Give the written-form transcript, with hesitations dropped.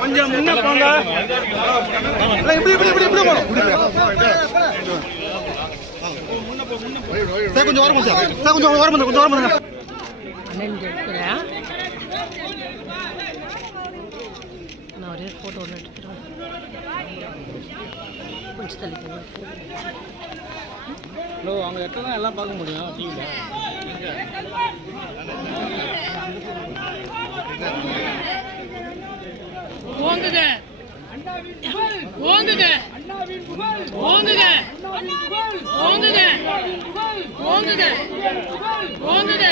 கொஞ்சம் முன்ன போங்க. கொஞ்சம் ஓரம் சார், கொஞ்சம் ஓரம் கொஞ்சம் ஓரம் பண்ணுங்க. நான் ஒரே ஃபோட்டோ ஒன்று எடுத்துக்கிறேன். கொஞ்சம் தள்ளிக்கிறேன். ஹலோ, அவங்க எட்ட தான் எல்லாம் பார்க்க முடியும். ஓங்குங்க ஓங்குங்க ஓங்குங்க ஓங்குங்க ஓங்குங்க ஓங்குங்க.